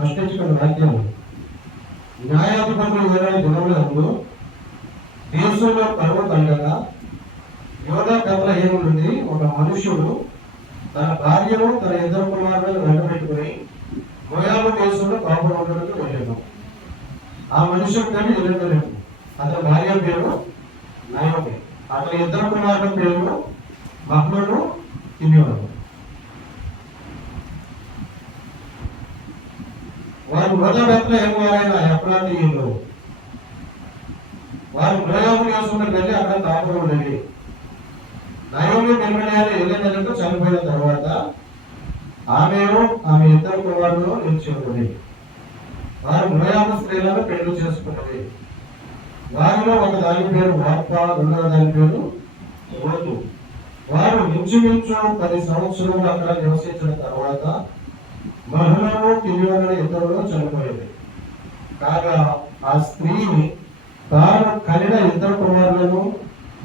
సృష్టించుకున్న వాక్యాలు. న్యాయాధిపతులు 20 దినములందు దేశంలో కరువు కలగగా యోధా బెత్లెహేము నుండి ఒక మనుష్యుడు తన భార్యను తన 2 కుమారులను వెంటబెట్టుకుని మోయాబు దేశంలో కాపురములకు వెళ్ళాడు. ఆ మనుష్యుడి పేరు ఎలీమెలెకు, అతని భార్య పేరు నయోమి, అతని 2 కుమారుల పేరు మహ్లోను, కిన్యోను. వారు యోధా బెత్లెహేము వారైన ఎఫ్రాతీయులు. వారు మోయాబు దేశంలోకి వెళ్ళి అక్కడ కాపురం ఉండేది. నయోమి నిర్మణ్యాన్ని ఎలీమెలెకు చనిపోయిన తర్వాత ఆమెను ఆమె 2 కుమారులు నిలిచినది. వారు మోయాబు స్త్రీలను పెళ్లి చేసుకున్నది. వారిలో ఒక దాని పేరు వార్పా, రెండవ దాని పేరు రూతు. వారు ఇంచుమించు 10 సంవత్సరాలు అక్కడ నివసించిన తర్వాత మహ్లోను, కిన్యోను ఇద్దరు చనిపోయింది. కాగా ఆ స్త్రీని తాను కనిన 2 కుమారులను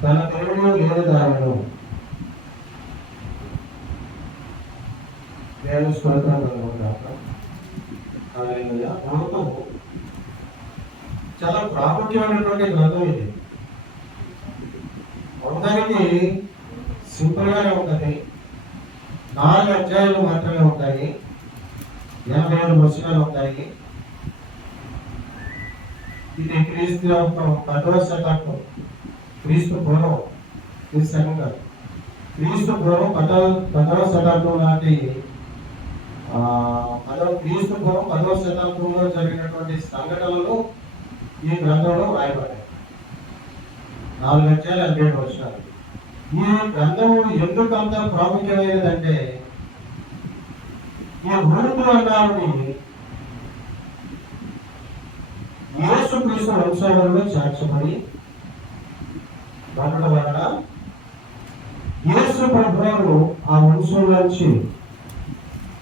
తన దేవుడు లేని దానిను చాలా ప్రాముఖ్యమైనటువంటి గ్రంథం ఇది. మొత్తానికి సింపుల్ గానే ఉంటుంది. 4 అధ్యాయాలు మాత్రమే ఉంటాయి. 87 వచనాలు ఉంటాయి. ఇది క్రీస్తు 10వ శతాబ్దం, క్రీస్తు పూర్వం, క్రీస్తు పూర్వం 10వ శతాబ్దం నాటి క్రీస్తు పూర్వం 10వ శతాబ్దంలో జరిగినటువంటి సంఘటనలు ఈ గ్రంథంలో రాయబడ్డాయి. 4 అధ్యాయాలు 87 వచనాలు. ఈ గ్రంథం ఎందుకు అంత ప్రాముఖ్యమైనదంటే ఈ రూతు అన్నారని యేసు క్రీస్తు వంశావళిలో చేర్చబడి ఉండడం వలన యేసు ప్రభువు ఆ వంశంలోంచి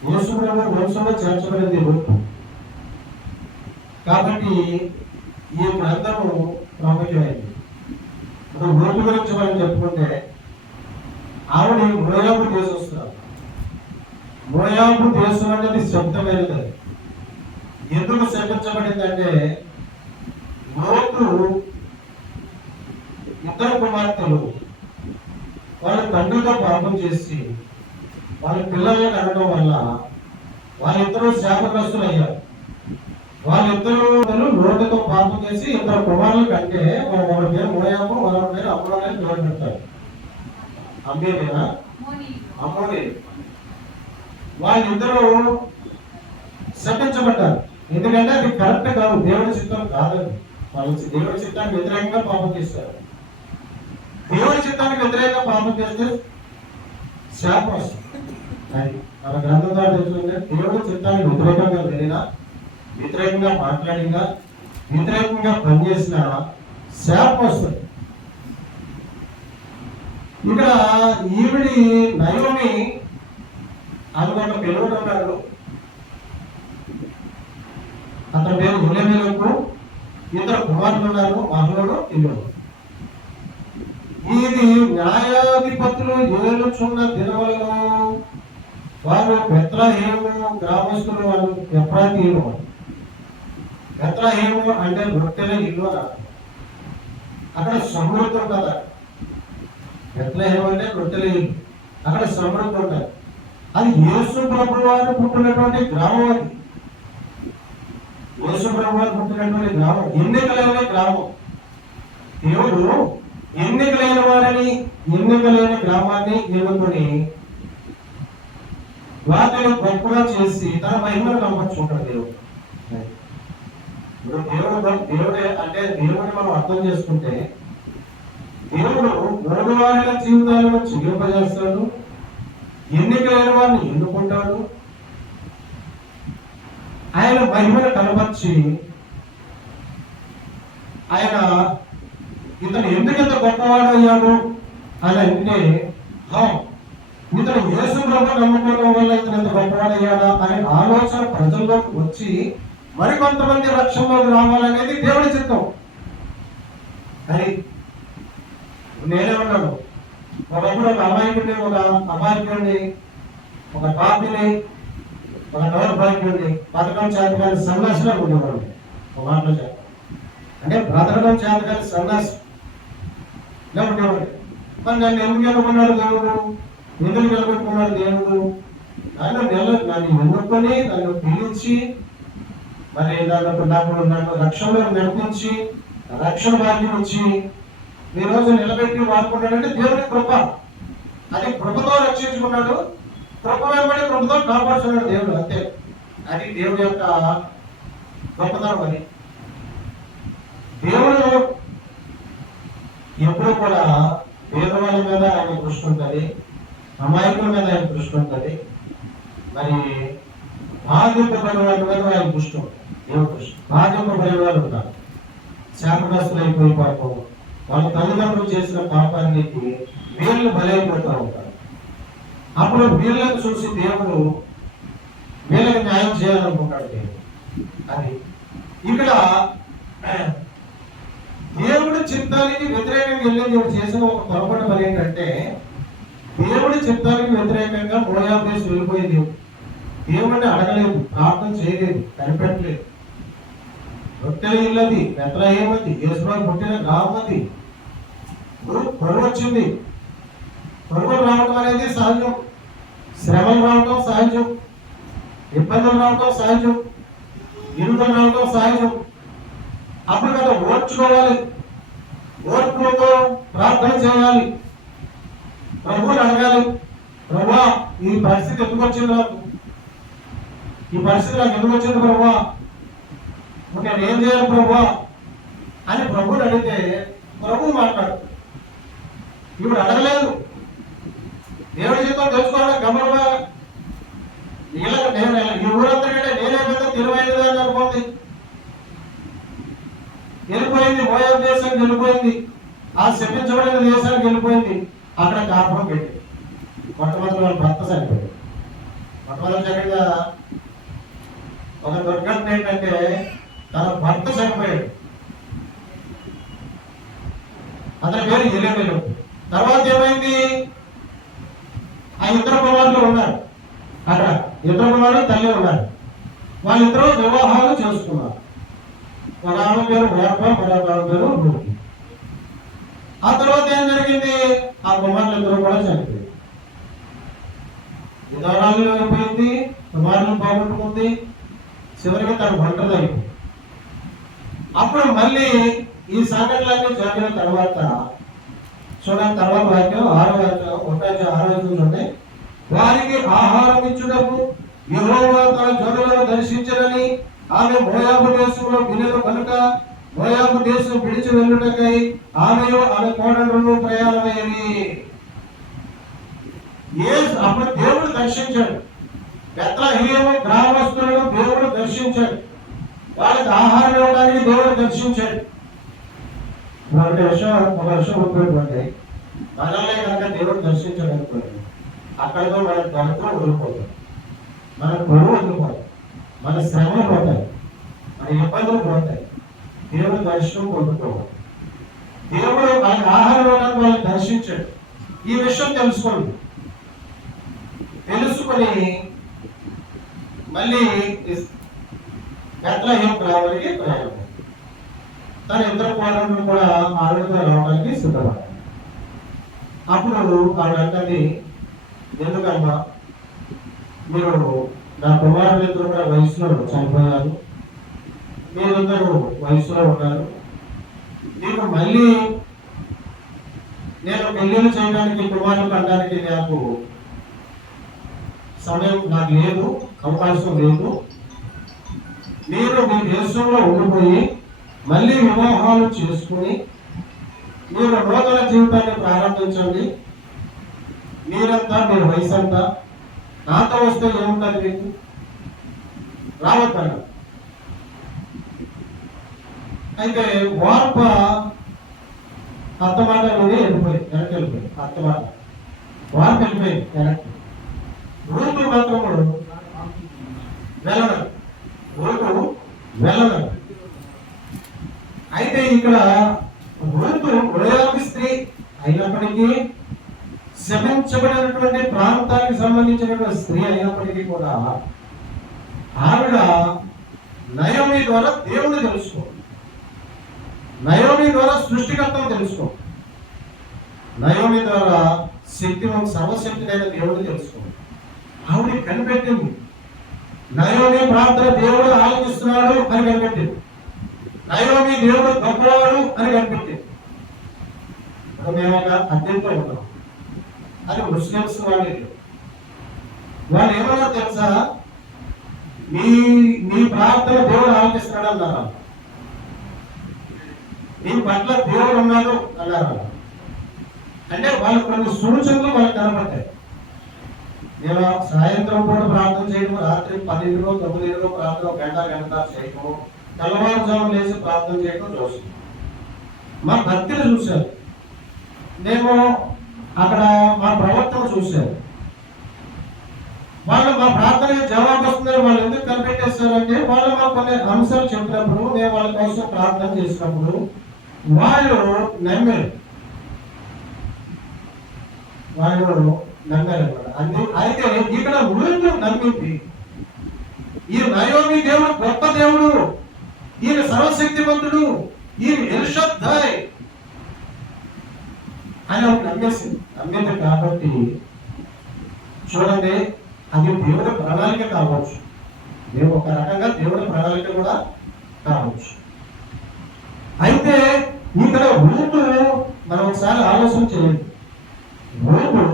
యేసు ప్రభు వంశంలో చేర్చబడింది రూతు. కాబట్టి ఈ గ్రంథము ప్రాముఖ్యమైంది. రూతు గురించి మనం చెప్పుకుంటే ఆవిడ మోయాబు దేశస్తున్నారు. మోయాబు దేశం అనేది శబ్దమైనది. ఎందుకు శపించబడిందంటే రూతు 2 కుమార్తెలు వాళ్ళ తండ్రితో పాపం చేసి వాళ్ళ పిల్లలను కనడం వల్ల వాళ్ళిద్దరూ శాపగ్రస్తులు అయ్యారు. వాళ్ళిద్దరూ రూతుతో పాపం చేసి 2 కుమారులు కంటే ఒకరి పేరు మోయాబు, మరొక పేరు అమ్మోని అని పేరు పెడతారు. అమ్మేనా అమ్మోని. వాళ్ళిద్దరూ శపించబడ్డారు. ఎందుకంటే అది కరెక్ట్ కాదు, దేవుడి చిత్తం కాదని. వాళ్ళు దేవుడి చిత్తానికి వ్యతిరేకంగా పాపం చేస్తారు. దేవుడి చిత్తానికి వ్యతిరేకంగా పాపం చేస్తే శాపం వస్తుంది. మన గ్రంథం ద్వారా తెలుసుకుంటే దేవుడి చిత్తానికి వ్యతిరేకంగా వెళ్ళినా, వ్యతిరేకంగా మాట్లాడినా, వ్యతిరేకంగా పనిచేసిన శాపం వస్తుంది. ఇక్కడ ఈవిడి నయోమి అనుకున్న పిల్లలు ఉన్నారు. అతని పేరు ఎలీమెలెకు, 2 కుమారులు ఉన్నారు, మహ్లోను, కిన్యోను. ఇది న్యాయాధిపతులు ఏలుచున్న దినములలో వారు బెత్లెహేము గ్రామస్తులు, వాళ్ళు ఎఫ్రాతీయులు. బెత్లెహేము అంటే రొట్టెల ఇల్లు అని అర్థం. అక్కడ సమృద్ధి ఉంటుంది. బెత్లెహేము అంటే రొట్టెల ఇల్లు, అక్కడ సమృద్ధి ఉంటుంది. అది యేసు ప్రభు వారు పుట్టినటువంటి గ్రామం. అది యేసు ప్రభు వారు పుట్టినటువంటి గ్రామం, ఎన్నికలైన గ్రామం. దేవుడు ఎన్నికలైన గ్రామాన్ని ఎన్నుకొని వాటిని గొప్పగా చేసి తన మహిమను కనపరుచుకుంటాడు దేవుడు. దేవుడే అంటే దేవుడిని మనం అర్థం చేసుకుంటే దేవుడు 3 వారిల జీవితాలను చిగురింపజేస్తాడు. ఎన్నికలైన వారిని ఎన్నుకుంటాడు. ఆయన మహిమను కనపరిచి ఆయన ఇతను ఎందుకంత గొప్పవాడు అయ్యాడు అని అంటే, ఇతను యేసు ప్రభు నమ్ముకోవడం వల్ల ఇతను ఎంత గొప్పవాడు అయ్యాడా అనే ఆలోచన ప్రజల్లోకి వచ్చి మరికొంతమంది రక్షణలోకి రావాలనేది దేవుడి చిత్తం. అని నేనే ఉన్నాను. ఒకప్పుడు ఒక అమాయకుడిని, ఒక అమాయకుడిని, ఒక పాపిని ఒక డోర్ బాయ్కి ఉంది, బతకడం చేతకాని సన్యాసిలో ఉండేవాడు. ఒక మాటలో చెప్పాలి అంటే బ్రతకడం చేతకాని సన్యాసి ఇలా ఉండేవాడు. మరి నన్ను ఎందుకు ఎన్నుకున్నాడు దేవుడు? ఎందుకు నిలబెట్టుకున్నాడు దేవుడు? నన్ను ఎన్నుకొని నన్ను పిలిచి మరి నన్ను రక్షణలో నడిపించి రక్షణ భాగ్యం ఇచ్చి ఈ రోజు నిలబెట్టి వాడుకున్నాడంటే దేవుడి కృప. అది కృపతో రక్షించుకున్నాడు, కృప వెంబడి కృపతో కాపాడుతున్నాడు దేవుడు, అంతే. అది దేవుడి యొక్క గొప్పతనం. అది దేవుడు ఎప్పుడు కూడా పేదవాళ్ళ మీద ఆయన దృష్టి ఉంటుంది, అమాయకుల మీద ఆయన దృష్టి ఉంటుంది, మరి బాధింపబడిన వాళ్ళ మీద ఆయన దృష్టి ఉంటుంది. దేవుడు దృష్టి బాధింపబడిన వాళ్ళు ఉంటారు, శాపగ్రస్తులు అయిపోయి పాపం వాళ్ళ తల్లిదండ్రులు చేసిన పాపానికి వీళ్ళు బలైపోతూ ఉంటారు. అప్పుడు వీళ్ళని చూసి దేవుడు వీళ్ళకి న్యాయం చేయాలనుకుంటాడు దేవుడు. అది ఇక్కడ దేవుడి చిత్తానికి వ్యతిరేకంగా వెళ్ళి దేవుడు చేసిన ఒక పొరపాటు పని ఏంటంటే, దేవుడి చిత్తానికి వ్యతిరేకంగా మోయాబు దేశం వెళ్ళిపోయింది. దేవుడిని అడగలేదు, ప్రార్థన చేయలేదు, కనిపెట్టలేదు. రొట్టెల ఇల్లది, బెత్లెహేమది, యేసుప్రభు పుట్టిన గ్రామం అది. కరువు వచ్చింది. కరువులు రావడం అనేది సహజం, శ్రమలు రావడం సహజం, ఇబ్బందులు రావడం సహజం, ఇరుకులు రావడం సహజం. అప్పుడు కదా ఓర్చుకోవాలి, ఓర్పులతో ప్రార్థన చేయాలి, ప్రభువుని అడగాలి. ప్రభువా ఈ పరిస్థితి ఎందుకు వచ్చింది నాకు, ఈ పరిస్థితి నాకు ఎందుకు వచ్చింది ప్రభువా, నేను ఏం చేయాలి ప్రభువా అని ప్రభువుని అడిగితే ప్రభువు మాట్లాడు. ఇప్పుడు అడగలేదు, దేవుడి జీతం తెలుసుకోవడం గమనమా నేను ఈ ఊరంతా నేనే పెద్ద తెలివైనది అని అనుకోండి. వెళ్ళిపోయింది, మోయాబు దేశానికి వెళ్ళిపోయింది, ఆ శపించబడిన దేశానికి వెళ్ళిపోయింది. అక్కడ కాపురం పెట్టి మొట్టమొదటి వాళ్ళ భర్త చనిపోయింది. మొట్టమొదటి జరిగిన ఒక దుర్ఘటన ఏంటంటే తన భర్త చనిపోయాడు. అతని పేరు ఎలీమెలు. తర్వాత ఏమైంది, ఆ ఇద్దరు కుమారులు ఉన్నారు అక్కడ, ఇద్దరు కుమారులు తల్లి ఉన్నారు. వాళ్ళిద్దరూ వివాహాలు చేసుకున్నారు. ఒక ఆమె పేరు వేప, మరొక ఆమె పేరు రూపి. ఆ తర్వాత ఏం జరిగింది, ఆ కుమారులు ఇద్దరు కూడా చనిపోయింది. విధానాలు అయిపోయింది, కుమారులను పోగొట్టుకుంది, చివరికి తన ఒంటరి అయిపోయింది. అప్పుడు మళ్ళీ ఈ సంఘటనలన్నీ జరిగిన తర్వాత చూడండి, తర్వాత వాక్యం 6వ చూడండి. వారికి ఆహారం ఇచ్చుటకు యెహోవా తన జనులను దర్శించరని ఆమె మోయాబు దేశంలో వినరు కనుక మోయాబు దేశం విడిచి వెళ్ళుటకై ఆమెయు ఆమె కోడళ్ళు ప్రయాణమయ్యేది. అప్పుడు దేవుడు దర్శించాడు, బెత్లెహేము గ్రామస్తులను దేవుడు దర్శించాడు, వాళ్ళకి ఆహారం ఇవ్వడానికి దేవుడు దర్శించాడు. ఒక విషయం ఉపయోగపడి మనల్ని కనుక దేవుడు దర్శించాడు అనుకోండి, అక్కడితో మన దళితులు వదిలిపోతాం, మన గొడవ వదిలిపోతాం, మన శ్రమలు పోతాయి, మన ఇబ్బందులు పోతాయి. దేవుడు దర్శనం పొందుకోవాలి. దేవుడు వాళ్ళకి ఆహారం ఇవ్వడానికి వాళ్ళని దర్శించాడు. ఈ విషయం తెలుసుకోండి. తెలుసుకొని మళ్ళీ బెత్లెహేము రావడానికి ప్రయాణం. తన ఇద్దరు కుమారులను కూడా ఆవిడతో రావడానికి సిద్ధపడ్డాడు. అప్పుడు ఆవిడ అంటది, ఎందుకమ్మా మీరు నా కుమారులు ఇద్దరు కూడా వయసులో చనిపోయారు, మీరిద్దరు వయసులో ఉన్నారు, నీకు మళ్ళీ నేను పెళ్లిళ్ళు చేయడానికి కుమారులు కనడానికి నాకు సమయం నాకు లేదు, అవకాశం లేదు. మీరు మీ దేశంలో ఉండిపోయి మళ్ళీ వివాహాలు చేసుకుని మీరు నూతన జీవితాన్ని ప్రారంభించండి. మీరంతా మీరు వయసు అంతా నాతో వస్తే ఏముంటుంది, మీకు రావద్దన్న. అయితే వార్ప అత్తమాట వెళ్ళిపోయింది, వెనక్కి వెళ్ళిపోయింది. అత్తమాట వార్ప వెళ్ళిపోయింది వెనక్కి. రూపు మాత్రము వెళ్ళను, రూపు వెళ్ళను. అయితే ఇక్కడ రూపు మోయాబు స్త్రీ అయినప్పటికీ, శపించబడినటువంటి ప్రాంతానికి సంబంధించినటువంటి స్త్రీ అయినప్పటికీ కూడా నయోమి ద్వారా దేవుడు తెలుసుకో, నయోమి ద్వారా సృష్టికర్తను తెలుసుకో, నయోమి ద్వారా సర్వశక్తుడైన దేవుడు తెలుసుకో. ఆవిడ కనిపెట్టింది, నయోమి ప్రార్థన దేవుడు ఆలోచిస్తున్నాడు అని కనిపెట్టింది, నయోమి దేవుడు గొప్పవాడు అని కనిపెట్టింది. మేము ఒక అద్దెంతో ఉన్నాం, అది ముస్లిమ్స్ వాళ్ళు ఏమన్నా తెలుసా, నీ ప్రార్థన దేవుడు ఆలోచిస్తున్నాడు అన్నారు, నీ పట్ల దేవుడు ఉన్నాడు అన్నారు. అంటే వాళ్ళు కొన్ని సూచనలు వాళ్ళకి కనపడతాయి. నేను సాయంత్రం పూట ప్రార్థన చేయడం, రాత్రి 10 9 ప్రార్థన గంట చేయటం, తెల్లవారుజాము లేచి ప్రార్థన చేయడం చూస్తాం. మా భక్తులు చూశారు, మేము అక్కడ మా ప్రవర్తన చూశారు. వాళ్ళు మా ప్రార్థనకి జవాబు వస్తుందని వాళ్ళు ఎందుకు కనిపెట్టేస్తారంటే, వాళ్ళు మాకు కొన్ని అంశాలు చెప్పినప్పుడు, మేము వాళ్ళ కోసం ప్రార్థన చేసినప్పుడు వాళ్ళు నమ్మారు, అయితే ఇక్కడ ఊళ్ళు నమ్మింది, ఈ నయోమి దేవుడు గొప్ప దేవుడు, ఈయన సర్వశక్తివంతుడు, ఈయన ఎల్షద్దాయ్ అని నమ్మింది. కాబట్టి చూడండి, అది దేవుడి ప్రణాళిక కావచ్చు, దేవుడు ఒక రకంగా దేవుడి ప్రణాళిక కూడా కావచ్చు. అయితే ఇక్కడ ఊళ్ళు మనం ఒకసారి ఆలోచన చేయండి. ఊళ్ళు,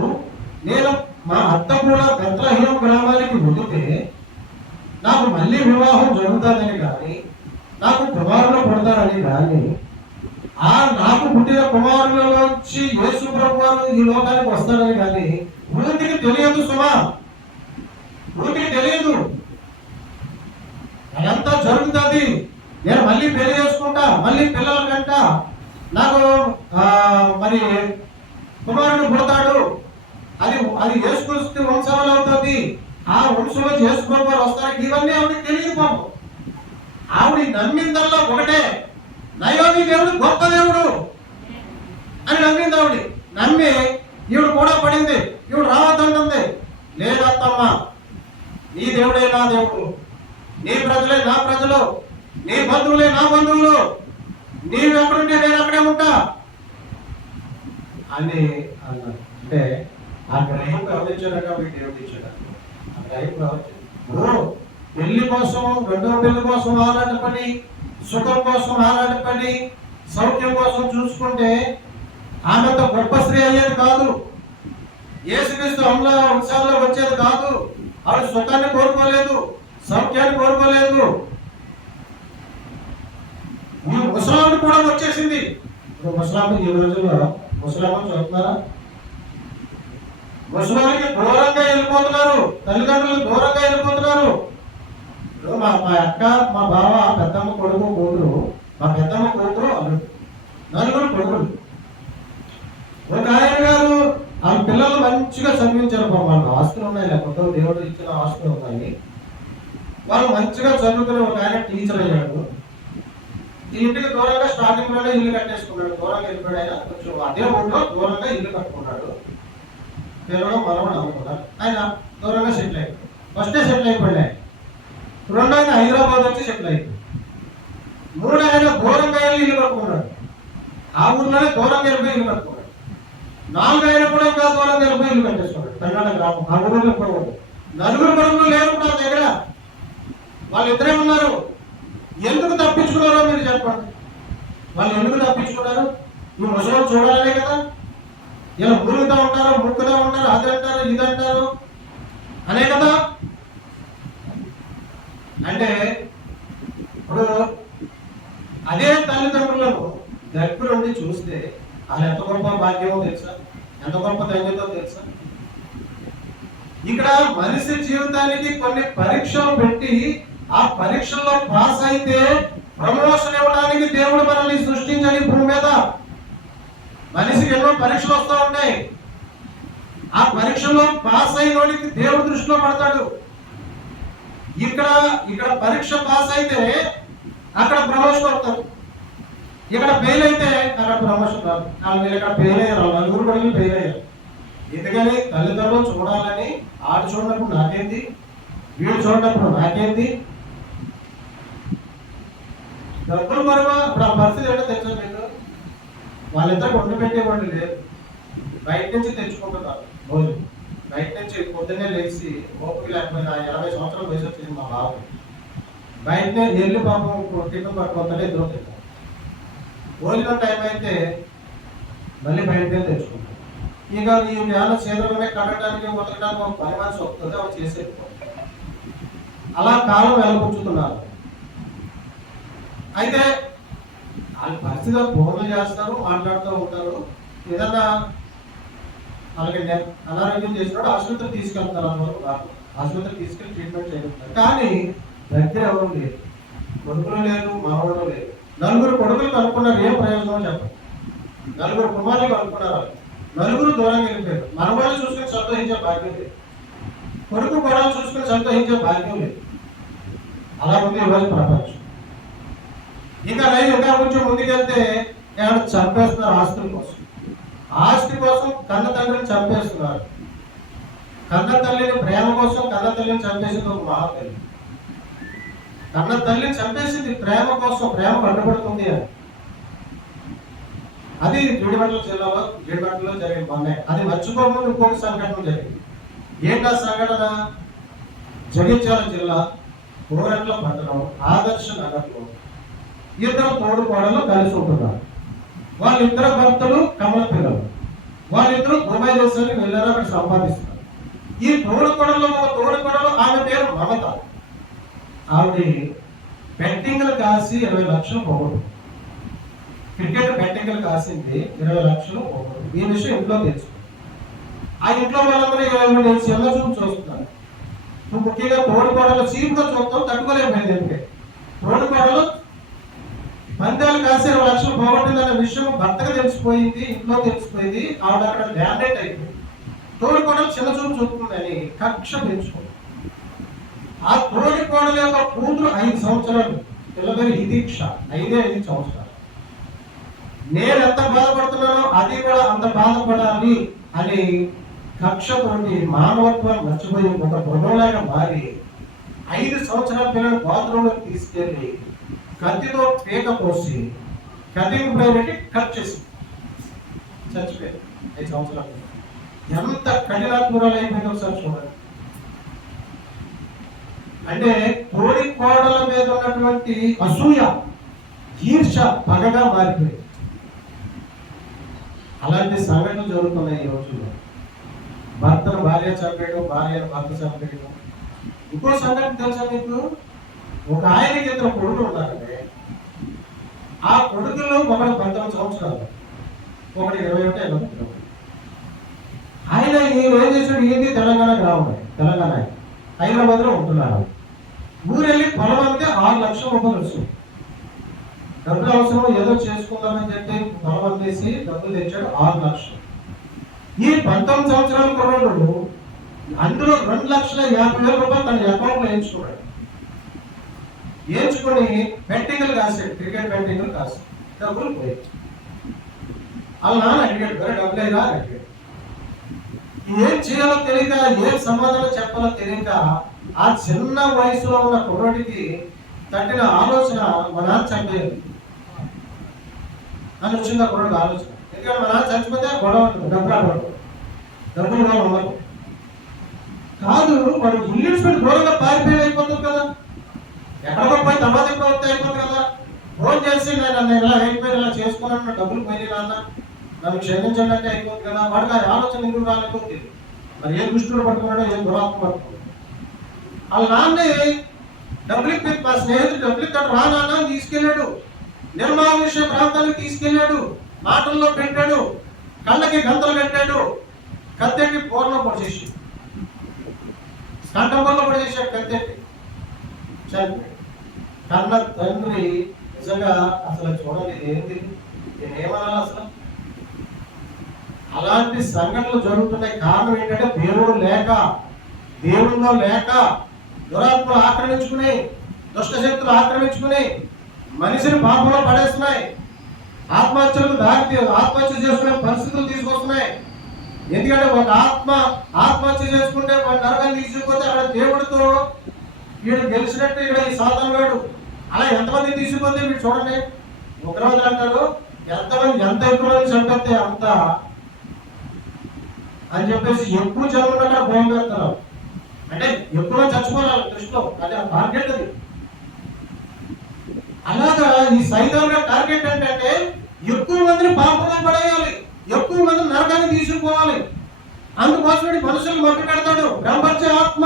నేను మా అత్త కూడా బెత్లెహేము గ్రామానికి వెళితే నాకు మళ్ళీ వివాహం జరుగుతుందని కానీ, నాకు కుమారులు పుడతారని కానీ, నాకు పుట్టిన కుమారులలోంచి యేసు ప్రభువారు ఈ లోకానికి వస్తారని కానీ ఊరికి తెలియదు సుమా, ఊరికి తెలియదు. అదంతా జరుగుతుంది, నేను మళ్ళీ పెళ్లి చేసుకుంటా, మళ్ళీ పిల్లల కంట నాకు మరి కుమారుడు పుడతాడు, అది యేసుక్రీస్తు వంశంలో అవుతుంది, ఆ వంశంలో యేసు ప్రభువారు వస్తారు, ఇవన్నీ ఆవిడకి తెలియదు. పాపం ఆవిడ నమ్మిందల్లా ఒకటే, నయోమి దేవుడు గొప్ప దేవుడు అని నమ్మింది. ఆవిడ నమ్మి ఈవిడ కూడా పడింది, ఈవిడ రావద్దంటుంది. లేదత్తమ్మ, నీ దేవుడే నా దేవుడు, నీ ప్రజలే నా ప్రజలు, నీ బంధువులే నా బంధువులు, నీవు ఎక్కడుంటే నేను అక్కడే ఉంటా అని అన్నారు. అంటే ఆ గ్రహింపు ఎవరిచ్చాడట, మీకు దేవుడు ఇచ్చాడు. ఆ గ్రహింపు పెళ్లి కోసం, రెండవ పెళ్లి కోసం ఆరాటపడి, సుఖం కోసం ఆరాటపడి, సౌఖ్యం కోసం చూసుకుంటే ఆమెతో గొప్ప స్త్రీ అయ్యేది కాదు, యేసుక్రీస్తు వంశాల్లో వచ్చేది కాదు. ఆవిడ సుఖాన్ని కోరుకోలేదు, సౌఖ్యాన్ని కోరుకోలేదు. ఈ ముసలాముడు కూడా వచ్చేసింది. ముసలాము ఈ రోజుల్లో ముసలాము చూస్తున్నారా, ముసలానికి దూరంగా వెళ్ళిపోతున్నారు, తల్లిదండ్రులు దూరంగా వెళ్ళిపోతున్నారు. మా అక్క, మా బావ, పెద్దమ్మ కొడుకు కూతురు, మా పెద్దమ్మ కూతురు అల్లుడు, 4 కొడుకులు. ఒక ఆయన గారు ఆ పిల్లలు మంచిగా చదివించారు. వాళ్ళకి ఆస్తులు ఉన్నాయి, లేకపోతే దేవుడు ఇచ్చిన ఆస్తులు ఉన్నాయి. వాళ్ళు మంచిగా చదువుకుని ఒక ఆయన టీచర్ అయ్యాడు. ఇంటికి దూరంగా స్టార్టింగ్ లోనే ఇల్లు కట్టేసుకున్నాడు. దూరంగా వెళ్ళిపోయాడు ఆయన, కొంచెం అదే ఊళ్ళో దూరంగా ఇల్లు కట్టుకున్నాడు. పిల్లలు మనవడు అనుకున్నాడు. ఆయన దూరంగా సెటిల్ అయిపోయాడు. ఫస్టే సెటిల్ అయిపోయాడు ఆయన. 2 ఆయన హైదరాబాద్ వచ్చి సెటిల్ అయిపోయాడు. 3 ఆయన దూరంగా వెళ్ళి ఇల్లు కట్టుకున్నాడు. ఆ ఊర్లోనే దూరంగా వెళ్ళిపోయి ఇల్లు కట్టుకున్నాడు. 4 ఆయన కూడా ఇంకా దూరంగా వెళ్ళిపోయి ఇల్లు కట్టేసుకున్నాడు. కర్ణాటక గ్రామం. ఆ ఊళ్ళో కూడా 4 కొడుకులు లేరు నా దగ్గర, వాళ్ళు ఇద్దరే ఉన్నారు. ఎందుకు తప్పించుకున్నారో మీరు చెప్పండి. వాళ్ళు ఎందుకు తప్పించుకున్నారు? ఈ ముసలు చూడాలనే కదా. ఇలా మురుగుతూ ఉంటారు, ముక్కుతూ ఉంటారు, అది అంటారు, ఇది అంటారు అనే కదా. అంటే ఇప్పుడు అదే తల్లిదండ్రులను దగ్గర ఉండి చూస్తే వాళ్ళు ఎంత గొప్ప భాగ్యమో తెలుసా, ఎంత గొప్ప ధన్యతో తెలుసా. ఇక్కడ మనిషి జీవితానికి కొన్ని పరీక్షలు పెట్టి, ఆ పరీక్షల్లో పాస్ అయితే ప్రమోషన్ ఇవ్వడానికి దేవుడు మనల్ని సృష్టించని భూమి మీద. మనిషికి ఎన్నో పరీక్షలు వస్తూ ఉంటాయి. ఆ పరీక్షలో పాస్ అయినోడికి దేవుడు దృష్టిలో పడతాడు. ఇక్కడ పరీక్ష పాస్ అయితే అక్కడ ప్రమోషన్ వస్తారు, ఇక్కడ ఫెయిల్ అయితే అక్కడ ప్రమోషన్ రాదు. వీళ్ళు ఇక్కడ ఫెయిల్ అయ్యారు, 4 కొడుకులు ఫెయిల్ అయ్యారు. ఎందుకని? తల్లిదండ్రులు చూడాలని. ఆడు చూడనప్పుడు నాకేంది, వీడు చూడనప్పుడు నాకేంది. డబ్బులు మరవ ఇప్పుడు ఆ పరిస్థితి ఏంటో తెలుసా మీకు? వాళ్ళిద్దరు వండి పెట్టేవాళ్ళు లేరు, బయట నుంచి తెచ్చుకుంటున్నారు భోజనం. బయట నుంచి పొద్దున్నే లేచి ఓపిక లేకపోయినా 80 సంవత్సరాలు వయసు వచ్చింది మా బాబు, బయటనే వెళ్ళి పాపం టిఫిన్ పట్టుకుంటే ఇద్దరు తింటారు. భోజనం టైం అయితే మళ్ళీ బయటనే తెచ్చుకుంటారు. ఇక ఈ వేళ చేతులనే కట్టడానికి మొదలడానికి ఒక పని మనిషి వస్తుంది, అవి చేసే అలా కాలం వెళ్ళపుచ్చుతున్నారు. అయితే వాళ్ళ పరిస్థితిలో ఫోన్లు చేస్తారు, మాట్లాడుతూ ఉంటారు. ఏదన్నా అలాగే అనారోగ్యం చేసినప్పుడు ఆసుపత్రికి తీసుకెళ్తారు, అంతవరకు కాదు. ఆసుపత్రికి తీసుకెళ్ళి ట్రీట్మెంట్ చేయగలుగుతారు. కానీ దగ్గర ఎవరు లేరు, కొడుకులు లేరు, మామూలు లేరు. నలుగురు కొడుకులు కనుక్కున్నారు, ఏం ప్రయోజనం చెప్పండి? నలుగురు కుమారులు కనుక్కున్నారు, నలుగురు దూరంగా వెళ్ళిపోయారు. మన వాళ్ళు చూసుకుని సంతోషించే భాగ్యం లేదు, కొడుకు కొడలు చూసుకుని సంతోషించే భాగ్యం లేదు. అలా ఉంది ఈరోజు ప్రపంచం. ఇంకా కొంచెం ముందుకెళ్తే ఏమైనా చంపేస్తున్నారు ఆస్తుల కోసం. ఆస్తి కోసం కన్న తండ్రిని చంపేస్తున్నారు. కన్న తల్లిని ప్రేమ కోసం కన్న తల్లిని చంపేసింది ఒక మహాతల్లి. కన్న తల్లిని చంపేసింది ప్రేమ కోసం, ప్రేమ కట్టుబడుతుంది అని. అది జీడిమెట్లలో జరిగిన మొన్నే. అది మర్చిపోకుండా ఇంకొక సంఘటన జరిగింది. ఏంటా సంఘటన? జగిత్యాల జిల్లా కోరట్ల పట్టణం ఆదర్శ నగర్లో ఇద్దరు తోడు కోడలు కలిసి ఉంటున్నారు. వాళ్ళిద్దరు భర్తలు కమల పిల్లలు. వాళ్ళిద్దరూ దుబాయ్ దేశానికి వెళ్ళారు, అక్కడ సంపాదిస్తున్నారు. ఈ తోడు కోడలు ఆమె పేరు మమత. ఆవిడ బెట్టింగ్లు కాసి 20 లక్షలు పోగొట్టు. క్రికెట్ బెట్టింగ్లు కాసింది 20 లక్షలు పోగొట్టు. ఈ విషయం ఇంట్లో తెలుసు. ఆ ఇంట్లో వాళ్ళందరూ చిన్న చూపు చూస్తున్నారు. నువ్వు ముఖ్యంగా తోడు కోడలు చీపుగా చూస్తావు, తట్టుకోలేకపోయింది. ఎందుకంటే తోడు కోడలు పందాలు కాసి 20 లక్షలు పోగొట్టిందన్న విషయం భర్తగా తెలిసిపోయింది, ఇంట్లో తెలిసిపోయింది. ఆవిడ అక్కడ డామినేట్ అయిపోయింది. తోడి కోడలు చిన్న చూపు చూస్తుందని కక్ష పెంచుకుంది. ఆ తోడి కోడల యొక్క కూతురు 5 సంవత్సరాలు, పిల్లలు హిదీక్ష 5 సంవత్సరాలు. నేను ఎంత బాధపడుతున్నానో అది కూడా అంత బాధపడాలి అని కక్షతోటి మానవత్వాన్ని మర్చిపోయి ఒక మృగంలాగా మారి 5 సంవత్సరాల పిల్లలు బాత్రూంలోకి తీసుకెళ్లి కత్తితో పీక పోసి కటింగ్ ప్లేట్ కట్ చేసి చచ్చిపోయారు 5 సంవత్సరాలు. ఎంత కఠినాత్మరాలు అయిపోయిందో ఒకసారి చూడండి. అంటే తోడి కోడల మీద ఉన్నటువంటి అసూయ, ఈర్ష పగగా మారిపోయింది. అలాంటి సంఘటనలు జరుగుతున్నాయి ఈ రోజుల్లో. భర్తను భార్య చంపేయడం, భార్యను భర్త చంపేయడం. ఇంకో సంఘటన తెలుసా మీకు? ఒక ఆయనకి 2 కొడుకులు ఉన్నారండి. ఆ కొడుకుల్లో ఒకడు 19 సంవత్సరాలు, ఒకటి 21. ఆయన ఏం చేశాడు? ఏంటి తెలంగాణ గ్రామం, తెలంగాణ హైదరాబాద్ లో ఉంటున్నారు. ఊరెళ్ళి పొలం అంతే 6 లక్షల రూపాయలు వస్తుంది. డబ్బులు అవసరం, ఏదో చేసుకుందామని చెప్పి పొలం అందేసి డబ్బులు తెచ్చాడు 6 లక్షలు. ఈ 19 సంవత్సరాల కుర్రాడు అందులో 2,50,000 రూపాయలు తన అకౌంట్ లో వేయించుకున్నాడు. వేయించుకొని బెట్టింగ్లు కాసాడు, క్రికెట్ బెట్టింగ్లు కాసాడు. డబ్బులు పోయి వాళ్ళ నాన్న అడిగాడు, డబ్బులు అయినా అడిగాడు. ఏం చేయాలో తెలియక, ఏం సమాధానం చెప్పాలో తెలియక ఆ చిన్న వయసులో ఉన్న కుర్రాడికి తట్టిన ఆలోచన మా నాన్న చంపేయాలి అని వచ్చింది. ఆ కుర్రాడికి ఆలోచన. ఎందుకంటే మా నాన్న చచ్చిపోతే గొడవ ఉంటుంది, డబ్బులు వాళ్ళు ఉండదు. కాదు, వాడు ఇల్లు పెట్టి దూరంగా పారిపోయి అయిపోతుంది కదా, ఎక్కడికో పోయి తమాదికి అయిపోతుంది కదా. ఫోన్ చేసి నేను ఇలా అయిపోయి ఇలా చేసుకున్నాను, డబ్బులు పోయి నాన్న నన్ను క్షమించండి అంటే అయిపోతుంది కదా. వాడికి ఆ ఆలోచన ఎందుకు రాలేకపోతే మరి ఏ దుష్టుడు పట్టుకున్నాడో, ఏ దురాత్మ పట్టుకున్నాడు. వాళ్ళ నాన్నే డబ్బులకి మా స్నేహితుడు డబ్బులకి అటు రా నాన్న తీసుకెళ్ళాడు, నిర్మానుష్య ప్రాంతానికి తీసుకెళ్ళాడు, మాటల్లో పెట్టాడు, కళ్ళకి గంతలు పెట్టాడు, కత్తెట్టి పోర్లో పొడిచేసి కంఠంలో పొడిచేసాడు, కత్తెట్టి చనిపోయాడు. కన్న తండ్రి నిజంగా అసలు చూడండి, ఏంటి నేనేమన్నా అసలు. అలాంటి సంఘటనలు జరుగుతున్నాయి. కారణం ఏంటంటే దేవుడు లేక, దేవుల్లో లేక దురాత్మలు ఆక్రమించుకుని, దుష్టశక్తులు ఆక్రమించుకుని మనిషిని పాపంలో పడేస్తున్నాయి. ఆత్మహత్య చేసుకునే పరిస్థితులు తీసుకొస్తున్నాయి. ఎందుకంటే ఒక ఆత్మహత్య చేసుకుంటే వాడి నరకాన్ని తీసుకుపోతే అక్కడ దేవుడితో వీడు గెలిచినట్టు ఇక్కడ ఈ సాతాను గాడు అలా ఎంతమంది తీసుకుంది మీరు చూడండి. ఉగ్రవాదులు అంటారు ఎంత ఎక్కువ మంది చంపితే అంత అని చెప్పేసి ఎక్కువ చదువుకుంటే భయం పెడతారు. అంటే ఎక్కువ చచ్చిపోవాలి దృష్టిలో, అదే టార్గెట్ అది. అలాగా ఈ సైతాన్ టార్గెట్ ఏంటంటే ఎక్కువ మందిని పాపంగా పడేయాలి, ఎక్కువ మందిని నరకాన్ని తీసుకుపోవాలి. అందుకోసం మనుషులు మట్టి పెడతాడు భ్రమపరిచే ఆత్మ.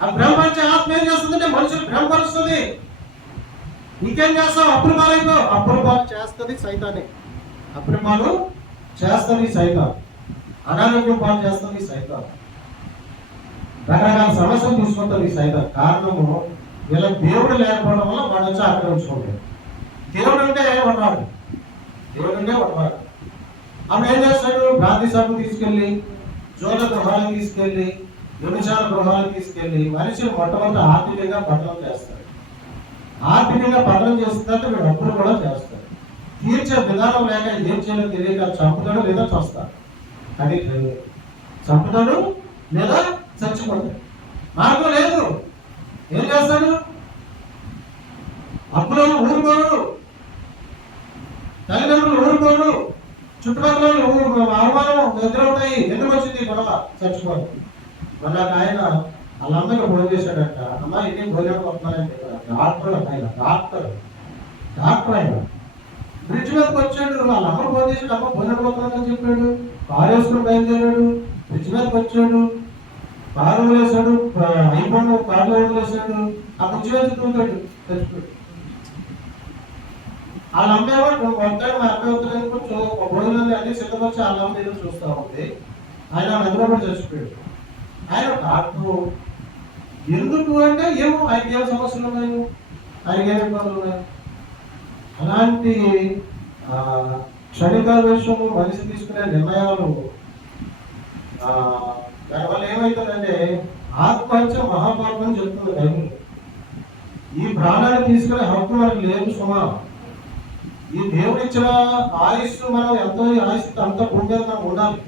ఆ భ్రమపరిచే ఆత్మ ఏం చేస్తుందంటే మనుషులు భ్రమపరుస్తుంది. ఇంకేం చేస్తావు? అప్పులు పాలైపో. అప్పులు పాలు చేస్తుంది సైతాన్ని. అప్పులు పాలు చేస్తుంది సైతాన్. అనారోగ్యం పాలు చేస్తుంది సైతాన్. రకరకాల సమస్యలు తీసుకుంటుంది సైతాన్. కారణము వీళ్ళ దేవుడు లేకపోవడం వల్ల వాడు వచ్చి ఆక్రమించుకుంటాడు. దేవుడు అంటే వాడు రాడు, దేవుడు అంటే వాడు రాడు. అప్పుడు ఏం చేస్తాడు? భ్రాంతి సభకు తీసుకెళ్ళి, జోల గృహాలకు తీసుకెళ్ళి, వ్యభిచార గృహాలకు తీసుకెళ్ళి మనిషిని మొట్టమొదటి ఆర్థికంగా పతనం చేస్తాడు. ఆర్థికంగా పతనం చేసిన తర్వాత వీడు అప్పులు కూడా చేస్తాడు. తీర్చే విధానం లేక ఏం చేయాలో తెలియక చంపుతాడు లేదా చస్తాడు. అది చంపుతాడు లేదా చచ్చిపోతాడు. మార్గం లేదు. ఏం చేస్తాడు? అప్పులో ఊరుకోడు, తల్లిదండ్రులు ఊరుకోడు, చుట్టుపక్కల అవమానం ఎదురవుతాయి. ఎందుకు వచ్చింది గొడవ? చచ్చిపోదు. మళ్ళా ఆయన వాళ్ళ అమ్మకి ఫోన్ చేశాడంట. అమ్మ ఇంటికి భోజనం వస్తున్నాయని చెప్పాడు. డాక్టర్ ఆయన బ్రిడ్జ్ మీదకి వచ్చాడు. వాళ్ళ అమ్మ ఫోన్ చేశాడు. అమ్మ భోజనం పోతున్నాడని చెప్పాడు. కారు వేసుకుని బయలుదేరాడు. బ్రిడ్జ్ మీదకి వచ్చాడు. కారు వదిలేశాడు. ఐఫోన్ కారులో వదిలేశాడు. ఆ బ్రిడ్జ్ మీద చూస్తాడు, చచ్చిపోయాడు. వాళ్ళ అమ్మేమో వస్తాడు, మా అబ్బాయి వస్తాడు కొంచెం భోజనాన్ని అన్ని సిద్ధపరిచి వాళ్ళ అమ్మ ఏదో చూస్తూ ఉంది. ఆయన నిద్రపడి చచ్చిపోయాడు. ఆయన డాక్టర్ ఎందుకు అంటే ఏమో ఆయనకి ఏం సమస్యలు ఉన్నాయి, ఆయనకి ఏం ఇబ్బందులు ఉన్నాయి. అలాంటి క్షణికాల విషయంలో మనిషి తీసుకునే నిర్ణయాలు దానివల్ల ఏమవుతుందంటే ఆత్మహత్య మహాపాపం అని చెప్తుంది బైబిల్. ఈ ప్రాణాన్ని తీసుకునే హక్కు మనకు లేదు సుమా. ఈ దేవుడు ఇచ్చిన ఆయుష్ మనం ఎంతో ఆయుష్ అంత భూమి మీద మనం ఉండాలి.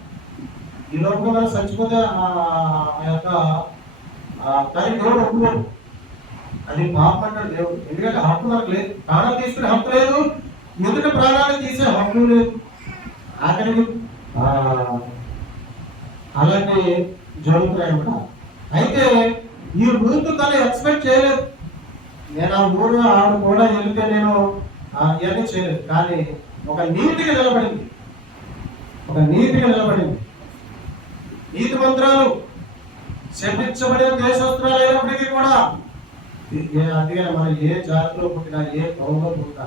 ఈ లోపల మనం చచ్చిపోతే ఆ యొక్క కానీ దేవుడు ఒప్పుకోడు. అది పాపం అంటాడు దేవుడు. ఎందుకంటే హక్కు మనకు లేదు. ప్రాణాలు తీసుకునే హక్కు లేదు, ఎదుటి ప్రాణాలు తీసే హక్కు లేదు. ఆఖరికి అలాంటి జరుగుతున్నాయి అన్నమాట. అయితే ఈ రూతు తను ఎక్స్పెక్ట్ చేయలేదు. నేను ఆ ఊరు ఆవిడ కూడా వెళితే నేను ఇవన్నీ చేయలేదు. కానీ ఒక నీతిగా నిలబడింది, ఒక నీతిగా నిలబడింది. నీతి మంత్రాలు శపించబడిన దేశోత్తరాలు అయినప్పటికీ కూడా అందుకనే మనం ఏ జాతిలో పుట్టినా ఏ కులంలో పుట్టినా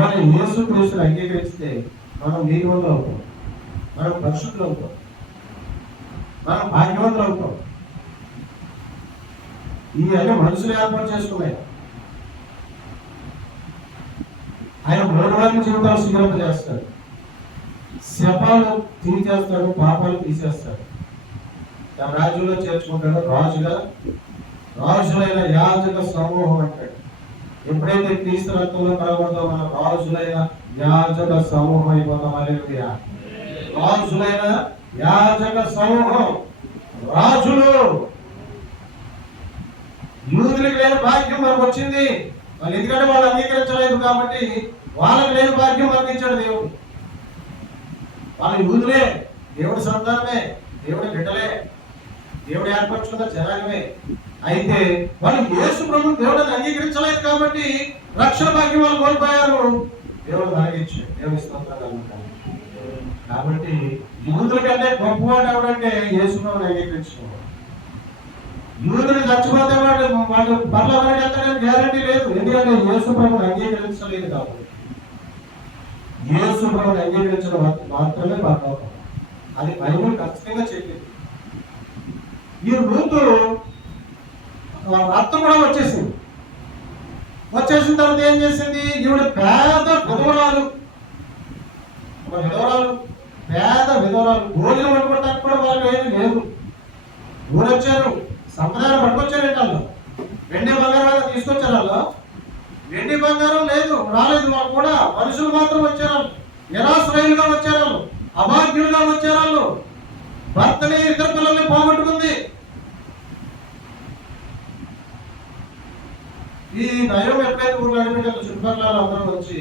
మనం యేసు క్రీస్తుని అంగీకరిస్తే మనం నీతివంతులు అవుతాం, మనం పరిశుద్ధులు అవుతాం, మనం భాగ్యవంతులు అవుతాం. ఇవన్నీ మనుషులు ఏర్పాటు చేసుకున్నాయి. ఆయన మూడవారి జీవితాలు శీఘ్రత చేస్తాడు, శపాలు తీసేస్తాడు, పాపాలు తీసేస్తాడు, తన రాజులో చేర్చుకుంటాడు. రాజులైన యాజక సమూహం అంటాడు. ఎప్పుడైతే క్రీస్తు రక్తంలో కలగబడతామో మనం రాజులైన యాజక సమూహం అయిపోతాం. హల్లెలూయా. రాజులైన యాజక సమూహం, రాజులు. యూదులకు లేని భాగ్యం మనకు వచ్చింది. వాళ్ళు ఎందుకంటే వాళ్ళు అంగీకరించలేదు కాబట్టి వాళ్ళకి లేని భాగ్యం మనకి ఇచ్చాడు దేవుడు. వాళ్ళు యూదులే, దేవుడి సంతానమే, దేవుడి బిడ్డలే, దేవుడు ఏర్పరచుకున్న జనాంగమే. అయితే వాళ్ళు యేసు ప్రభు దేవుడిని అంగీకరించలేదు కాబట్టి రక్షణ భాగ్యం వాళ్ళు కోల్పోయారు. దేవుడు మనకిచ్చాడు. దేవుడి స్తోత్రాలు. కాబట్టి యూదుల కంటే గొప్పవాడు ఎవడంటే యేసు ప్రభుని అంగీకరించుకోవాలి. యూదులు చచ్చిపోతే వాళ్ళు పరలోకానికి వెళ్తాడని గ్యారంటీ లేదు. ఎందుకంటే యేసు ప్రభుని అంగీకరించలేదు కాబట్టి. యేసు ప్రభుని అంగీకరించడం మాత్రమే పరలోకం. అది బైబిల్ ఖచ్చితంగా చెప్పింది. ఈ రూతు అత్త కూడా వచ్చేసింది. వచ్చేసిన తర్వాత ఏం చేసింది? ఈవిడ పేద విధవరాలు, ఒక విధవరాలు, పేద విధవరాలు. భోజనం పట్టుకోవడానికి కూడా వాళ్ళు ఏమీ లేదు. ఊరొచ్చారు, సంప్రదాయం పట్టుకొచ్చారంటే వాళ్ళు వెండి బంగారం తీసుకొచ్చారు. వాళ్ళు వెండి బంగారం లేదు, రాలేదు. వాళ్ళు కూడా మనుషులు మాత్రం వచ్చారు. నిరాశ్రయులుగా వచ్చారు, అభాగ్యులుగా వచ్చారు. భర్తని ఇద్దరు పిల్లల్ని పోగొట్టుకుంది. ఈ నయోమి ఎప్పుడైతే ఊళ్ళో అడిపెట్టారు చుట్టుపక్కల అందరూ వచ్చి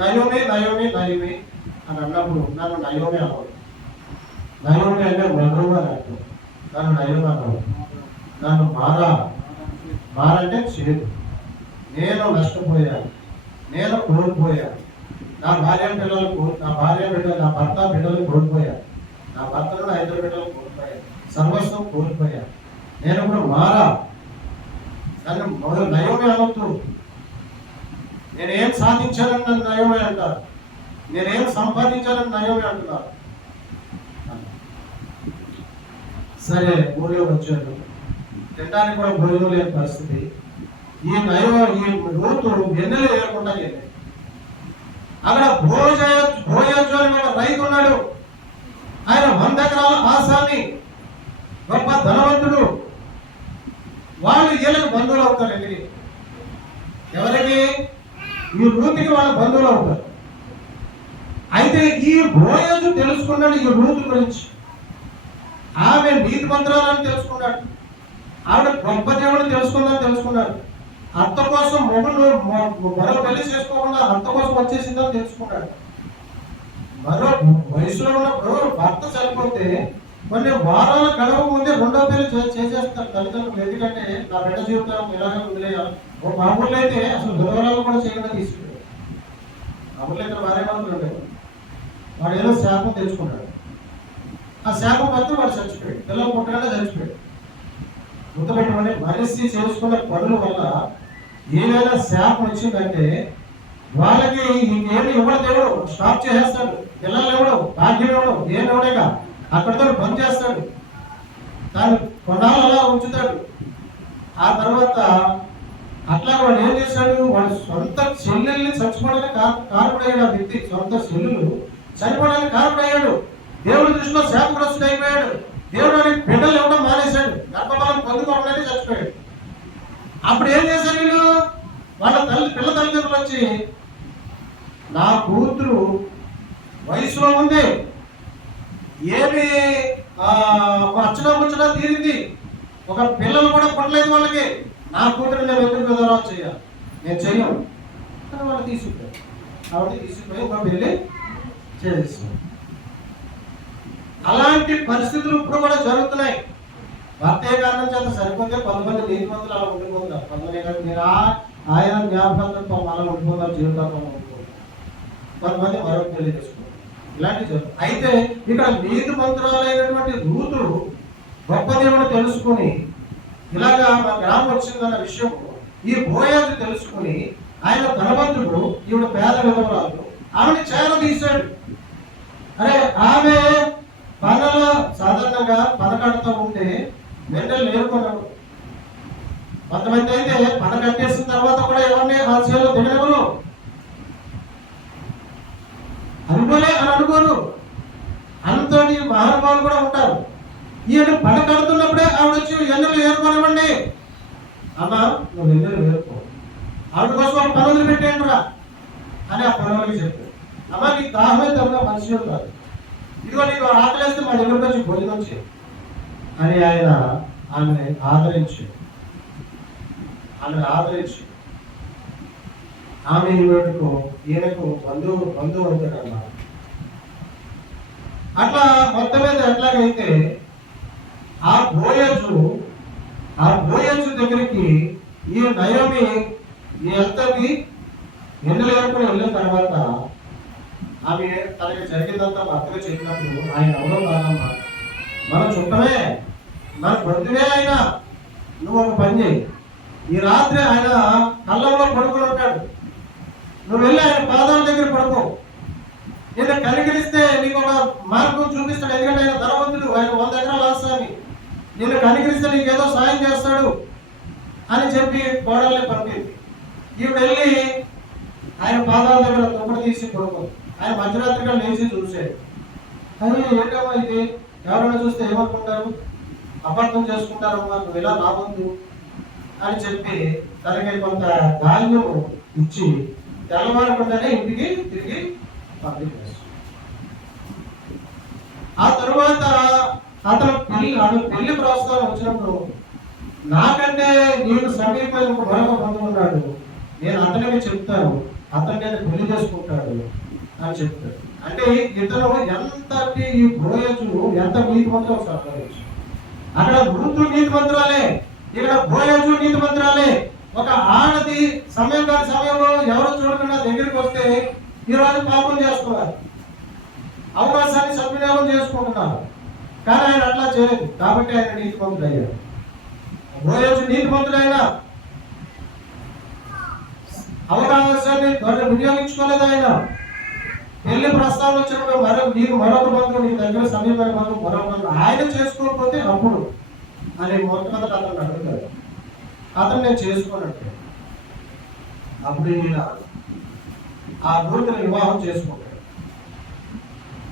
నయోమి నయోమి నయోమి అని అన్నప్పుడు నన్ను నయోమి అవ్వదు. నయోమి అంటే మధువు అని అర్థం. నన్ను నయోమి అవ్వదు. నన్ను మారంటే చేదు. నేను నష్టపోయాను, నేను కోల్పోయాను. నా భార్య బిడ్డలు నా భర్త బిడ్డలు కోల్పోయాను. నా భర్తను నా ఇద్దరు బిడ్డలు కోల్పోయాను. సర్వస్వం కోల్పోయాను. నేను ఇప్పుడు నన్ను నయోమి అనొద్దు. నేనేం సాధించాలని నన్ను నయోమి అంటారు. నేనేం సంపాదించాలని నయోమి అంటున్నారు. సరే ఊళ్ళో వచ్చాడు, తినడానికి కూడా భోజనం లేని పరిస్థితి. ఈ రూతు వెన్నెలు లేకుండా అక్కడ భోజోజు అని ఒక రైతు ఉన్నాడు. ఆయన 100 ఎకరాల ఆసామి, గొప్ప ధనవంతుడు. వాళ్ళు వీళ్ళకి బంధువులు అవుతారు. ఎవరికి? ఈ రూతుకి వాళ్ళ బంధువులు అవుతారు. అయితే ఈ బోయజు తెలుసుకున్నాడు ఈ రూతు గురించి. ఆమె నీతి మంత్రాలను తెలుసుకున్నాడు. ఆవిడ గొప్ప దేవుడు తెలుసుకున్నాడు. అత్త కోసం మరో పెళ్లి చేసుకోకుండా అత్త కోసం వచ్చేసిందని తెలుసుకున్నాడు. మరో వయసులో ఉన్నప్పుడు భర్త చనిపోతే కొన్ని వారాల గడవ ముందే రెండో పెళ్లి చేసేస్తారు తల్లిదండ్రులు. ఎందుకంటే నా బిడ్డ జీవితం ఇలాగే వదిలేయాలి. మా ఊళ్ళో అయితే అసలు విధవరాలు కూడా చేయకుండా తీసుకున్నాడు. మా ఊళ్ళో అయితే భార్య మాత్రం ఉండేది. వాడు ఏదో శాపం తెలుసుకున్నాడు. ఆ శాపం పడితే వాడు చచ్చిపోయాడు. పిల్లలు పుట్టగానే చచ్చిపోయాడు. గుర్తుపెట్టమని మనిషి చేసుకున్న పనుల వల్ల ఏదైనా శాపం వచ్చిందంటే వాళ్ళకి ఇంకేమి ఇవ్వడం దేవుడు స్టాప్ చేసేస్తాడు. పిల్లలు ఇవ్వడం, భాగ్యం ఇవ్వడం, ఏం ఇవ్వడేగా అక్కడితో బంద్ చేస్తాడు. దాన్ని కొన్నాళ్ళు అలా ఉంచుతాడు. ఆ తర్వాత అట్లా వాడు ఏం చేశాడు? వాడు సొంత చెల్లెల్ని చచ్చిపోవడానికి కారకుడయ్యాడు. ఆ వ్యక్తి సొంత చెల్లెలు చనిపోవడానికి కారకుడయ్యాడు. దేవుడి దృష్టిలో శాపగ్రస్తుడు అయిపోయాడు. దేవుడు అని బిడ్డలు ఇవ్వడం మానేశాడు. గర్భఫలం పొందుకోవడానికి చచ్చిపోయాడు. అప్పుడు ఏం చేశారు వీళ్ళు? వాళ్ళ పిల్ల తల్లిదండ్రులు వచ్చి, నా కూతురు వయసులో ఉంది, ఏమి అచ్చడా తీరింది, ఒక పిల్లలు కూడా పుట్టలేదు వాళ్ళకి, నా కూతురు నేను ఎందుకు విధవరాలు చేయాలి? నేను చెయ్యను అని వాళ్ళు తీసుకుపోయారు. కాబట్టి తీసుకుపోయి ఒక పెళ్లి చేసేసారు. అలాంటి పరిస్థితులు ఇప్పుడు కూడా జరుగుతున్నాయి. భర్తే కారణం చేత సరిపోతే కొంతమంది నీతిమంతులు అలా ఉండిపోతున్నారు. కొంతమంది మీరు ఆయన జ్ఞాపకాలతో అలా ఉండిపోతారు, జీవితాంతం ఉండిపోతారు. కొంతమంది మరొక పెళ్లి చేసుకుంటారు. ఇలాంటివి జరుగుతుంది. అయితే ఇక్కడ నీతిమంతురాలైనటువంటి రూతు గొప్ప దేవుడు తెలుసుకుని ఇలాగా మా గ్రామం వచ్చిందన్న విషయం ఈ బోయాజు తెలుసుకుని ఆయన ధనవంతుడు, ఈవిడ పేద విధవరాలు, ఆమెను చేరదీశాడు. అరే ఆమె పనులు సాధారణంగా పనకడుతూ ఉంటే వెంటనే నేర్కొనరు. కొంతమంది అయితే పన కట్టేసిన తర్వాత కూడా ఎవరిని ఆ చేలో దిగనెవరు అనుకోరు. అంతటి మహానుభావులు కూడా ఉంటారు. ఈయన పన కడుతున్నప్పుడే ఆవిడ వచ్చి ఎన్నెలు ఏర్పనివ్వండి, అమ్మా నువ్వు ఎన్నెలు ఏర్పో, ఆవిడ కోసం ఒక పనులు పెట్టేయండి రా అని ఆ పనులకి చెప్పారు. అమ్మా నీకు దాహమే తగ్గ మనిషి కాదు, ఇదిగో నీకు ఆకలేస్తే మా దగ్గర వచ్చి భోజనం చేయి అని ఆయన ఆమె ఆదరించి ఆమె ఈయనకు బంధువు అవుతాడన్నమాట. అట్లా మొత్తం మీద ఎట్లాగైతే ఆ బోయజు దగ్గరికి ఈ నయోమి ఎంతకి ఎన్నులు ఏర్పడి వెళ్ళిన తర్వాత ఆమె తనకి జరిగిందంతా భర్తగా చెప్పినప్పుడు ఆయన ఎవరో కాదమ్మా, మన చుట్టమే, మన బంధువే ఆయన, నువ్వు ఒక పని చేయి, ఈ రాత్రి ఆయన కళ్ళంలో పడుకుని ఉంటాడు, నువ్వు వెళ్ళి ఆయన పాదాల దగ్గర పడుకో, నేను కనికరిస్తే నీకు ఒక మార్గం చూపిస్తాడు. ఎందుకంటే ఆయన ధనవంతుడు, ఆయన 100 ఎకరాల ఆస్తి, నిన్ను కనికరిస్తే నీకు ఏదో సాయం చేస్తాడు అని చెప్పి కోడల్ని పంపింది. ఈవిడ వెళ్ళి ఆయన పాదాల దగ్గర దుప్పటి తీసి పడుకుంది. ఆయన మధ్యరాత్రిగా లేచి చూశాడు. అయ్యో ఏంటమ్మా ఇది, ఎవరైనా చూస్తే ఏమనుకుంటారు, అపార్థం చేసుకుంటారమ్మా, నువ్వు ఇలా రావద్దు అని చెప్పి తనకి కొంత ధాన్యం ఇచ్చి తెల్లవారకుండానే ఇంటికి తిరిగి పంపించేస్తాడు. ఆ తరువాత ఆమె పెళ్లి ప్రస్తుతం వచ్చినప్పుడు నాకంటే నీకు సమీపంగా మరొక బంధువు ఉన్నాడు, నేను అతనికి చెప్తాను, అతను నేను పెళ్లి చేసుకుంటాడు అని చెప్తాడు. అంటే ఇతను ఎంతటి ఈ బోయజు ఎంత నీతిమంతులు ఒకసారి అక్కడ రూతు నీతిమంతురాలే, ఇక్కడ బోయజు నీతిమంతురాలే. ఒక ఆడది సమయంలో ఎవరు చూడకుండా దగ్గరికి వస్తే ఈరోజు పాపం చేస్తున్నారు, అవకాశాన్ని సద్వినియోగం చేసుకుంటున్నారు. కానీ ఆయన అట్లా చేయలేదు కాబట్టి ఆయన నీతిమంతుడు అయ్యాడు. బోయజు నీతిమంతుడైనా అవకాశాన్ని వినియోగించుకోలేదు. ఆయన పెళ్లి ప్రస్తావన వచ్చినప్పుడు నీకు మరొక బంధువు, నీ దగ్గర సమీపమైన బంధువు మరొక బంధువు, ఆయన చేసుకోకపోతే అప్పుడు అని మొట్టమొదటి అతను అడుగుతాడు. అతను నేను చేసుకోనంటే అప్పుడు ఈయన ఆ రూతుని వివాహం చేసుకుంటాడు.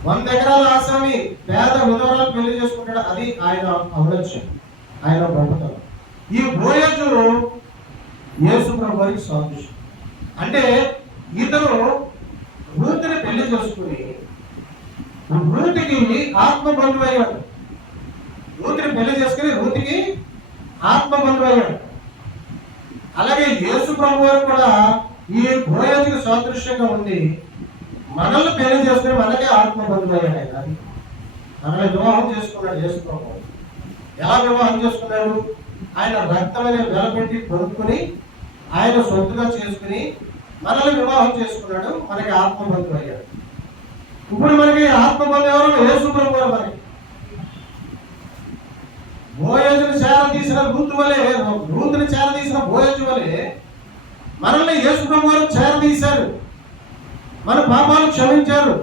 100 ఎకరాల ఆసామి పేద విధవరాలు పెళ్లి చేసుకుంటాడు. అది ఆయన ఔన్నత్యం, ఆయన గొప్పతనం. ఈ బోయజు యేసు ప్రభు వారికి సాదృశ్యం. అంటే ఇతను రూతుని పెళ్లి చేసుకుని రూతుకి ఆత్మ బంధువు అయ్యాడు. రూతుని పెళ్లి చేసుకుని రూతుకి ఆత్మ బంధువు అయ్యాడు. అలాగే యేసు ప్రభు వారు కూడా ఈ బోయజుకి సాదృశ్యంగా ఉండి మనల్ని పెళ్లి చేసుకుని మనకే ఆత్మ బంధువు అయ్యాడు. ఆయన మనల్ని వివాహం చేసుకున్నాడు. యేసు ప్రభు ఎలా వివాహం చేసుకున్నాడు? ఆయన రక్తమనే వెలపెట్టి కొనుక్కుని ఆయన సొంతగా చేసుకుని మనల్ని వివాహం చేసుకున్నాడు, మనకి ఆత్మ బంధువు అయ్యాడు. ఇప్పుడు మనకి ఆత్మ బంధువు ఎవరు? యేసు ప్రభు వారు. మనకి బోయజుని చేర తీసిన రూతు వలె, రూతుని చేర తీసిన బోయజు వలె మనల్ని యేసు ప్రభు వారు చేర తీశారు, మన పాపాలు క్షమించారు,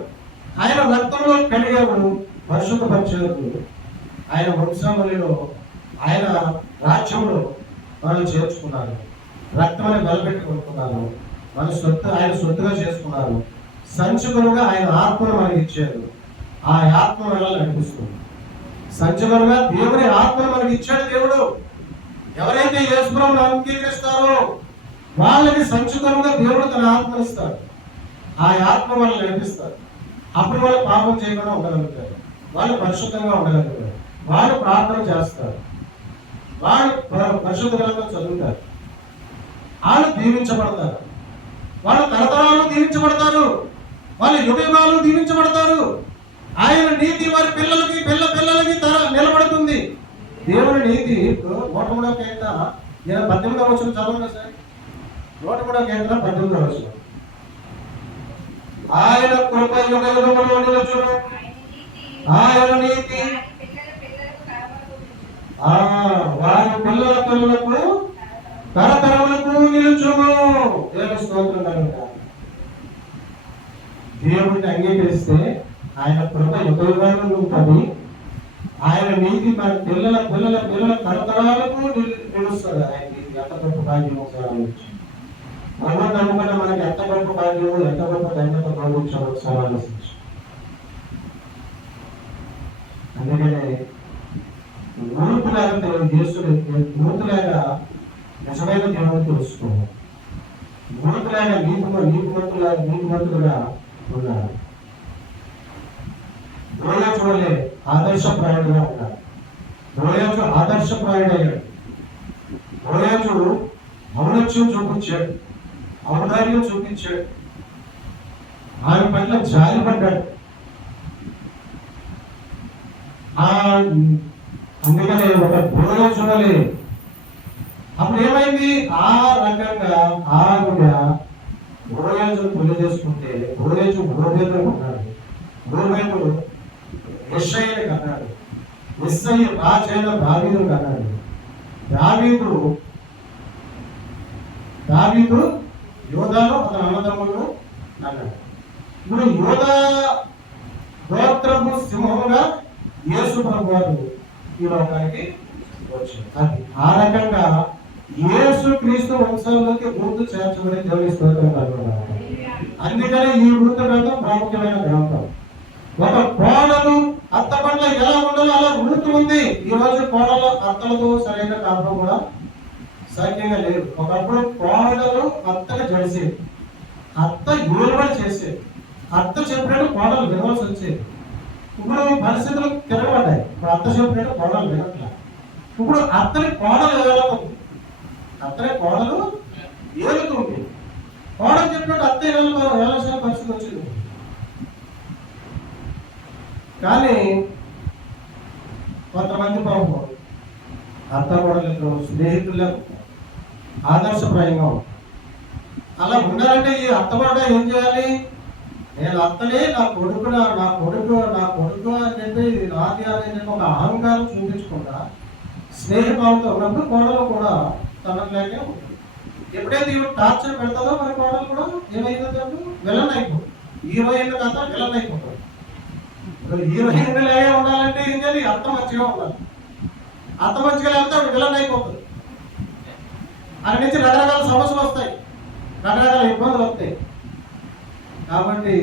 ఆయన రక్తంలో కడిగారు, పరిశుద్ధపరిచారు. ఆయన వంశావళిలో ఆయన రాజ్యంలో మనం చేర్చుకున్నారు, రక్తమని బలపెట్టి కొనుక్కున్నారు, మన సొత్తు ఆయన సొత్తుగా చేసుకున్నారు. సంచుకులుగా ఆయన ఆత్మను మనకి ఇచ్చారు, ఆ ఆత్మ మనల్ని నడిపిస్తుంది. సంచుకులుగా దేవుని ఆత్మను మనకి ఇచ్చాడు దేవుడు. ఎవరైతే యేసు ప్రభువును అంగీకరిస్తారో వాళ్ళకి సంచుకులుగా దేవుడు తన ఆత్మను ఇస్తాడు, ఆ ఆత్మ మనల్ని నడిపిస్తారు. అప్పుడు వాళ్ళు పాపం చేయకుండా ఉండగలుగుతారు, వాళ్ళు పరిశుద్ధంగా ఉండగలుగుతారు, వాళ్ళు ప్రార్థన చేస్తారు, వాళ్ళు పరిశుద్ధ గ్రంథం చదువుతారు, వాళ్ళు దీవించబడతారు, వాళ్ళు తరతరాలు దీవించబడతారు, వాళ్ళు యుగాలు దీవించబడతారు. ఆయన నీతి వారి పిల్లలకి పిల్లలకి నిలబడుతుంది. దేవుని నీతి 103వ కీర్తన 18వ వచనం చదవండి సార్. 103వ కీర్తన 18వ వచనం. ఆయన కృప యుగములో నిలుచును, ఆయన నీతి వారి పిల్లలకు తరతరములకు నిలుచును. దేవుని స్తోత్రం. దేవుడిని అంగీకరిస్తే ఆయన కృప యుగములో ఉంటుంది, ఆయన నీతి మన పిల్లల తరతరాలకు నిలుస్తుంది. ఆయన నీతి ఎంత గొప్ప భాగ్యం ఒకసారి ఆలోచించి, మనం నమ్ముకున్న మనకి ఎంత గొప్ప భాగ్యము, ఎంత గొప్ప ధన్యత గౌరవించాలి ఒకసారి ఆలోచించి. అందుకనే మూర్ఖులాగా మూర్ఖులాగా నిజమైన దేవుని తెలుసుకోవాలి, మూర్ఖులాగా నీతిమంతులుగా ఉన్నారు. బోయజు వలె ఆదర్శప్రాయుడుగా ఉన్నారు. బోయజు ఆదర్శప్రాయుడయ్యాడు. బోయజు ఔన్నత్యం చూపించాడు, ఔదార్యం చూపించాడు, ఆమె పట్ల జాలిపడ్డాడు. అందుకనే ఒక బోయజు వలె అప్పుడు ఏమైంది? ఆ రకంగా ఆవిడ బోయజు పెళ్లి చేసుకుంటే బోయజు బోబేలు అన్నాడు, బోబేలు యెషయని కన్నాడు, యెషయి రాజైన దావీదును కన్నాడు, దావీదు యోధాను అతని అన్నదమ్ములను అన్నాడు. ఇప్పుడు యోధా గోత్రపు సింహముగా యేసు ప్రభువారు ఈ లోకానికి వచ్చాడు. అది ఆ రకంగా యేసు క్రీస్తు వంశంలోకి రూతు చేర్చబడి దేవుని స్తోత్రం కలుగుతారు. అందుకని ఈ రూతు గ్రంథం ప్రాముఖ్యమైన గ్రంథం. ఒక కోడలు అత్త పట్ల ఎలా ఉండాలో అలా రూతు ఉంది. ఈ రోజు కోడలు అత్తలతో సరైన కాపురం కూడా సైక్యంగా లేదు. ఒకప్పుడు కోడలు అత్తగా చేసేది, అత్త ఏలుబడి చేసేది, అత్త చెప్పినట్టు కోడలు వినవలసి వచ్చేది. ఇప్పుడు పరిస్థితులు తిరగబడ్డాయి. ఇప్పుడు అత్త చెప్పినట్టు కోడలు వినట్లా. ఇప్పుడు అత్తని కోడలు ఏలుతుంది, అత్తని కోడలు ఏలుతుంది. కోడలు చెప్పినట్టు అత్త ఏలాల్సిన పరిస్థితి వచ్చింది. కానీ కొంతమంది పాపం అత్త కోడలు స్నేహితులకు ఆదర్శప్రాయంగా ఉంటుంది. అలా ఉండాలంటే ఈ అత్త కూడా ఏం చేయాలి? నేను అత్తనే నా కొడుకు అని చెప్పి నాది అని చెప్పి ఒక అహంకారం చూపించకుండా స్నేహభావంతో ఉన్నప్పుడు కోడలు కూడా తనలాగే ఉంటుంది. ఎప్పుడైతే ఇవి టార్చర్ పెడతాదో మరి కోడలు కూడా ఏమైందంటే విలన్ అయిపోతుంది. హీరోయిన్ కాదా విలన్ అయిపోతుంది. హీరోయిన్ లాగే ఉండాలంటే ఏం చేయాలి? అత్త మంచిగా ఉండాలి. అత్త మంచిగా లేకపోతే విలన్ అయిపోతుంది. అక్కడి నుంచి రకరకాల సమస్యలు వస్తాయి, రకరకాల ఇబ్బందులు వస్తాయి. కాబట్టి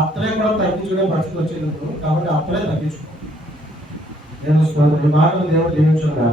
అత్తలే కూడా తగ్గించుకునే పరిస్థితి వచ్చినప్పుడు కాబట్టి అత్తలే తగ్గించుకోవాలి. నేను మాటలు దేవుడు దీవించుకున్నాను.